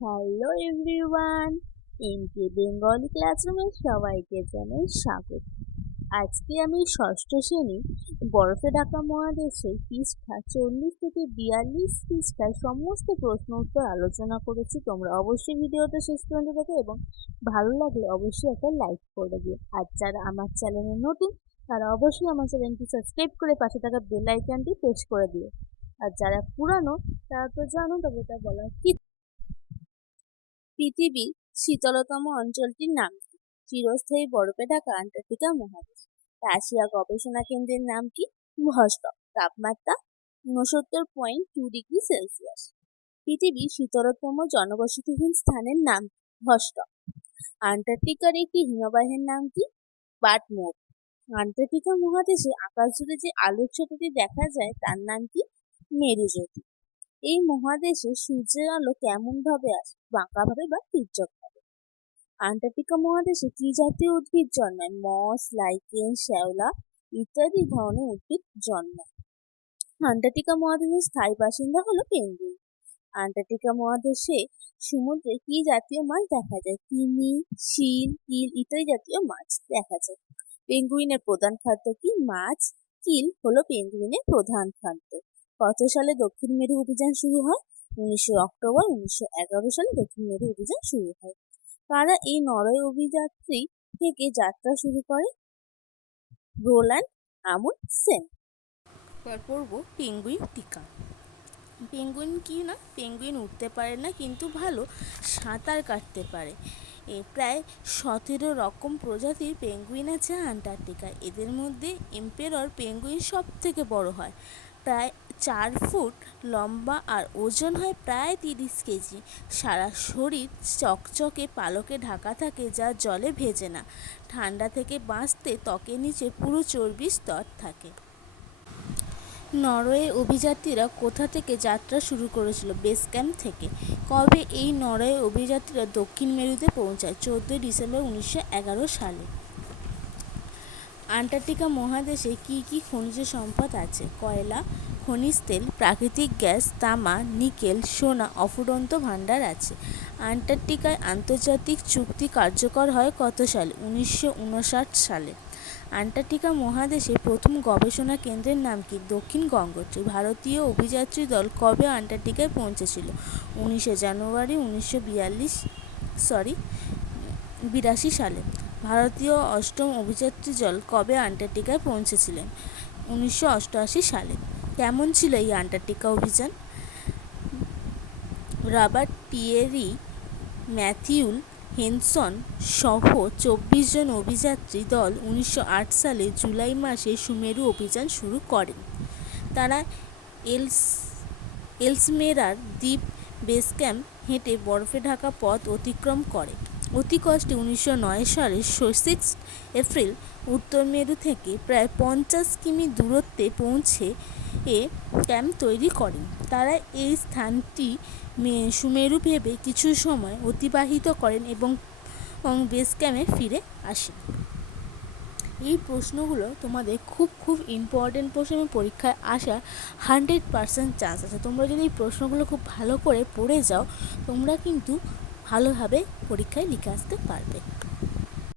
Hello everyone এমকে Bengali ক্লাসরুমে সবাইকে জানাই স্বাগত। আজকে আমি ষষ্ঠ শ্রেণি বরফে ঢাকা মহাদেশে পৃষ্ঠা চল্লিশ থেকে বিয়াল্লিশ পৃষ্ঠার সমস্ত প্রশ্ন উত্তর আলোচনা করেছি। তোমরা অবশ্যই ভিডিওটা শেষ পর্যন্ত দেখো এবং ভালো লাগলে অবশ্যই একটা লাইক করে দিও। আর যারা আমার চ্যানেলে নতুন, তারা অবশ্যই আমার চ্যানেলটি সাবস্ক্রাইব করে পাশে থাকা বেল আইকনটি প্রেস করে দিও। আর যারা পুরানো, তারা তো জানো তবে তা বলার কি পৃথিবীর শীতলতম অঞ্চলটির নাম। কি চিরস্থায়ী বরফে ঢাকা আন্টার্কটিকা মহাদেশ। রাশিয়া গবেষণা কেন্দ্রের নাম কি? ভস্টক তাপমাত্রা ঊনসত্তর পয়েন্ট টু ডিগ্রি সেলসিয়াস। পৃথিবীর শীতলতম জনবসতিহীন স্থানের নাম ভস্টক আন্টার্কটিকার একটি হিমবাহের নাম কি? বাটমোর। আন্টার্কটিকা মহাদেশে আকাশ জুড়ে যে আলোকচ্ছটাটি দেখা যায়, তার নাম কি? মেরুজ্যোতি। এই মহাদেশে সূর্যের আলো কেমন ভাবে আসে বাঁকা ভাবে বা তির্যক ভাবে আন্টার্কটিকা মহাদেশে কি জাতীয় উদ্ভিদ জন্মায়? মস, লাইকেন, শ্যাওলা ইত্যাদি ধরনের উদ্ভিদ জন্মায়। আন্টার্কটিকা মহাদেশের স্থায়ী বাসিন্দা হলো পেঙ্গুইন। আন্টার্কটিকা মহাদেশে সমুদ্রে কি জাতীয় মাছ দেখা যায়? তিমি শিল কিল ইত্যাদি জাতীয় মাছ দেখা যায়। পেঙ্গুইনের প্রধান খাদ্য কি? মাছ। কিল হলো পেঙ্গুইনের প্রধান খাদ্য। কত সালে দক্ষিণ মেরু অভিযান শুরু হয়। উনিশশো অক্টোবর, উনিশশো এগারো সালে দক্ষিণ মেরু অভিযান শুরু হয়। কারা এই নরওয়ে অভিযাত্রী থেকে যাত্রা শুরু করে? রোল্যান্ড আমুন সেন। এবার পড়ব পেঙ্গুইন টিকা। পেঙ্গুইন কি না? পেঙ্গুইন উঠতে পারে না, কিন্তু ভালো সাঁতার কাটতে পারে। এ প্রায় সতেরো রকম প্রজাতির পেঙ্গুইন আছে আন্টার্কটিকায়। এদের মধ্যে এম্পেরর পেঙ্গুইন সব থেকে বড় হয়। প্রায় চার ফুট লম্বা আর ওজন হয় প্রায় তিরিশ কেজি। সারা শরীর চকচকে পালকে ঢাকা থাকে যা জলে ভেজে না। ঠান্ডা থেকে বাঁচতে ত্বকের নিচে পুরো চর্বির স্তর থাকে। নরওয়ে অভিযাত্রীরা কোথা থেকে যাত্রা শুরু করেছিল বেস ক্যাম্প থেকে? কবে এই নরওয়ে অভিযাত্রীরা দক্ষিণ মেরুতে পৌঁছায়? চোদ্দোই ডিসেম্বর উনিশশো এগারো সালে। আন্টার্কটিকা মহাদেশে কি কি খনিজ সম্পদ আছে? কয়লা, খনিজ তেল, প্রাকৃতিক গ্যাস, তামা, নিকেল, সোনা, অফুরন্ত ভাণ্ডার আছে। আন্টার্কটিকায় আন্তর্জাতিক চুক্তি কার্যকর হয় কত সালে? উনিশশো উনষাট সালে। আন্টার্কটিকা মহাদেশে প্রথম গবেষণা কেন্দ্রের নাম কি? দক্ষিণ গঙ্গোত্রী। ভারতীয় অভিযাত্রী দল কবে আন্টার্কটিকায় পৌঁছেছিল? উনিশে জানুয়ারি, উনিশশো বিয়াল্লিশ, সরি, বিরাশি সালে। ভারতীয় অষ্টম অভিযাত্রী দল কবে আন্টার্কটিকায় পৌঁছেছিলেন? উনিশশো অষ্টআশি সালে। কেমন ছিল এই আন্টার্কটিকা অভিযান? রবার্ট পিয়েরি ম্যাথিউল হেনসন সহ চব্বিশ জন অভিযাত্রী দল উনিশশো আট সালে জুলাই মাসে সুমেরু অভিযান শুরু করেন। তারা এলস, এলসমেরার দ্বীপ বেস ক্যাম্প হেঁটে বরফে ঢাকা পথ অতিক্রম করে। অতি কষ্টে উনিশশো নয় সালের সিক্স এপ্রিল উত্তর মেরু থেকে প্রায় পঞ্চাশ কিমি দূরত্বে পৌঁছে এ ক্যাম্প তৈরি করেন। তারা এই স্থানটি সুমেরু ভেবে কিছু সময় অতিবাহিত করেন এবং বেস ক্যাম্পে ফিরে আসেন। এই প্রশ্নগুলো তোমাদের খুব খুব ইম্পর্টেন্ট প্রশ্ন এবং পরীক্ষায় আসা হান্ড্রেড পারসেন্ট চান্স আছে। তোমরা যদি এই প্রশ্নগুলো খুব ভালো করে পড়ে যাও, তোমরা কিন্তু ভালোভাবে পরীক্ষায় লিখে আসতে পারবে।